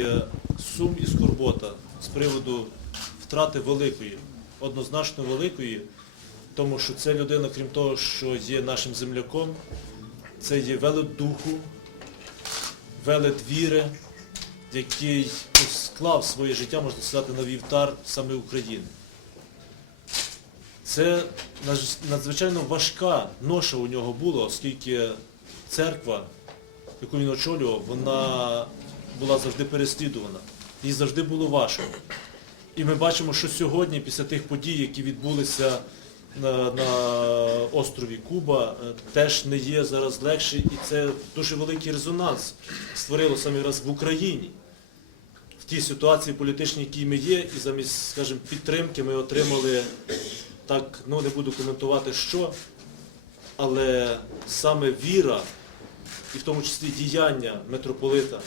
Е, Сум і скорбота з приводу втрати великої, однозначно великої, тому що це людина, крім того, що є нашим земляком, це є велет духу, велет віри, який склав своє життя, можна сказати, на вівтар саме України. Це надзвичайно важка ноша у нього була, оскільки церква, яку він очолював, вона була завжди переслідувана. Їй завжди було важко. І ми бачимо, що сьогодні, після тих подій, які відбулися на, на острові Куба, е, теж не є зараз легше, і це дуже великий резонанс створило саме раз в Україні. В тій ситуації політичній, якій ми є, і замість, скажімо, підтримки ми отримали так, ну не буду коментувати що, але саме віра, і в тому числі діяння митрополита,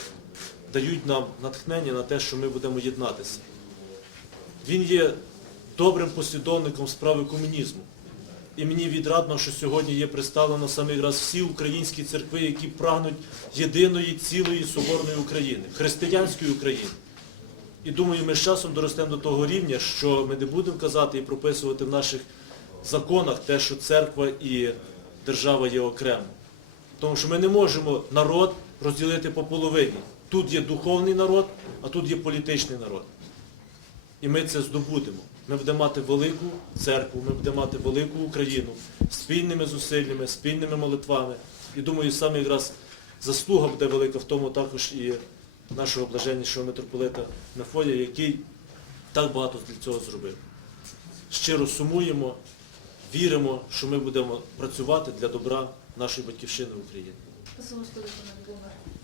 дають нам натхнення на те, що ми будемо єднатися. Він є добрим послідовником справи комунізму. І мені відрадно, що сьогодні є представлено саме якраз всі українські церкви, які прагнуть єдиної цілої соборної України, християнської України. І думаю, ми з часом доростемо до того рівня, що ми не будемо казати і прописувати в наших законах те, що церква і держава є окремо. Тому що ми не можемо народ розділити по половині. Тут є духовний народ, а тут є політичний народ. І ми це здобудемо. Ми будемо мати велику церкву, ми будемо мати велику Україну спільними зусиллями, спільними молитвами. І думаю, саме якраз заслуга буде велика в тому також і нашого блаженнішого митрополита Мефодія, який так багато для цього зробив. Щиро сумуємо, віримо, що ми будемо працювати для добра нашої батьківщини України. Особисто виконати помер.